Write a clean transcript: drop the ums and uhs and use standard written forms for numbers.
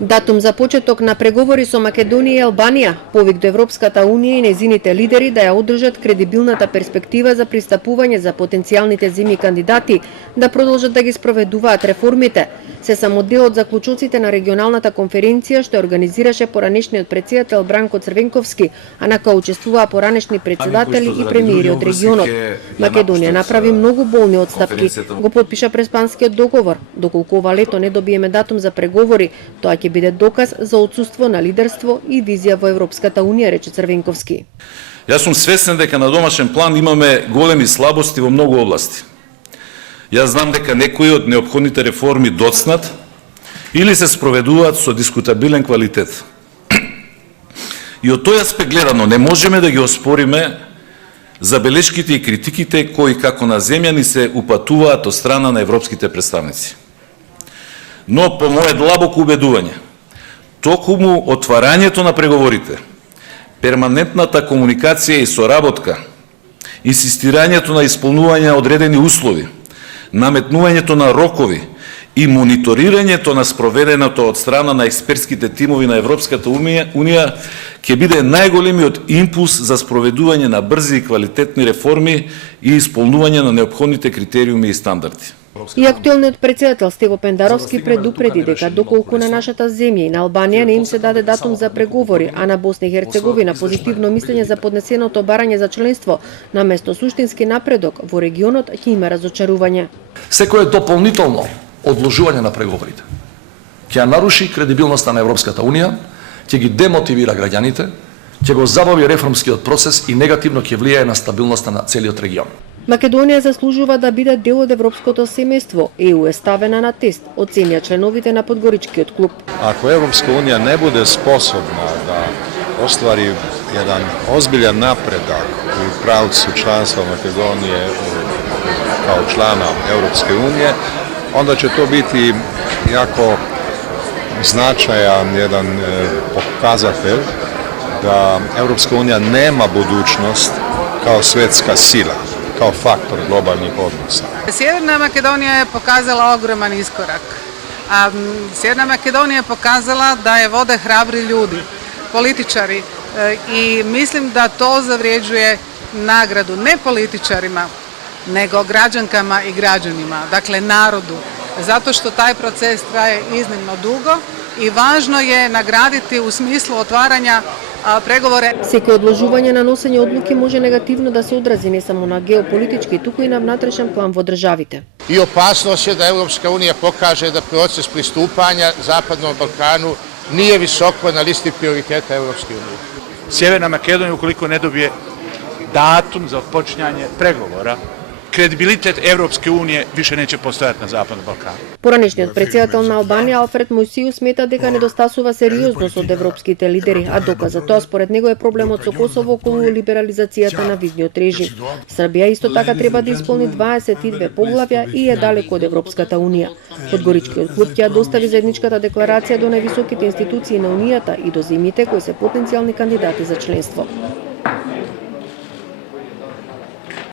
Датум за почеток на преговори со Македонија и Албанија, повик до Европската Унија и нејзините лидери да ја одржат кредибилната перспектива за пристапување за потенцијалните земји кандидати да продолжат да ги спроведуваат реформите, се само дел од заклучоците на регионалната конференција што организираше поранешниот претседател Бранко Црвенковски, а на која учествуваа поранешни претседатели и премиери од регионот. Македонија направи многу болни отстапки, го потпиша преспанскиот договор. Доколку ова лето не добиеме датум за преговори, тоа ќе биде доказ за отсуство на лидерство и визија во Европската Унија, рече Црвенковски. Јас сум свесен дека на домашен план имаме големи слабости во многу области. Јас знам дека некои од неопходните реформи доцнат или се спроведуваат со дискутабилен квалитет. И од тој аспект гледано не можеме да ги оспориме забелешките и критиките кои како на земја ни се упатуваат од страна на европските представници. Но по моје длабоко убедување, токму отварањето на преговорите, перманентната комуникација и соработка, инсистирањето на исполнување одредени услови, наметнувањето на рокови и мониторирањето на спроведеното од страна на експертските тимови на Европската Унија ќе биде најголемиот импулс за спроведување на брзи и квалитетни реформи и исполнување на неопходните критериуми и стандарди. И актуелниот претседател Стево Пендаровски предупреди дека доколку на нашата земја и на Албанија не им се даде датум за преговори, а на Босна и Херцеговина позитивно мислење за поднесеното барање за членство, наместо суштински напредок во регионот ќе има разочарување. Секое дополнително одложување на преговорите ќе наруши кредибилноста на Европската Унија, ќе ги демотивира граѓаните, ќе го забави реформскиот процес и негативно ќе влијае на стабилноста на целиот регион. Македонија заслужува да биде дел од европското семејство. ЕУ е ставена на тест, оценија членовите на Подгоричкиот клуб. Ако Европска унија не буде способна да оствари jedan ozbiljan napredak u pravcu članstva Makedonije kao člana Europske unije, onda će to biti jako značajan jedan pokazatelj da Europska unija nema budućnost kao svetska sila, kao faktor globalnih odnosa. Sjeverna Makedonija je pokazala ogroman iskorak. Sjeverna Makedonija je pokazala da je vode hrabri ljudi, političari, i mislim da to zavređuje nagradu ne političarima, nego građankama i građanima, dakle narodu, zato što taj proces traje iznimno dugo i važno je nagraditi u smislu otvaranja преговори. Секој одложување на носење одлуки може негативно да се одрази не само на геополитички, туку и на внатрешен план во државите. И опасност е да Европска унија покаже да процес приступања Западном Балкану nije visoko na listi prioriteta Evropske unije. Sjeverna Makedonija, ukoliko ne dobije datum za otpočinjanje pregovora, kredibilitet Evropske unije više neće postojati na Zapadnom Balkanu. Поранешниот претседател на Албанија Алфред Мојсију смета дека недостасува сериозност од европските лидери, а доказ за тоа според него е проблемот со Косово околу либерализацијата на визниот режим. Србија исто така треба да исполни 22 поглавја и е далеко од Европската унија. Подгоричкиот клуб ќе ја достави заедничката декларација до највисоките институции на унијата и до земјите кои се потенцијални кандидати за членство.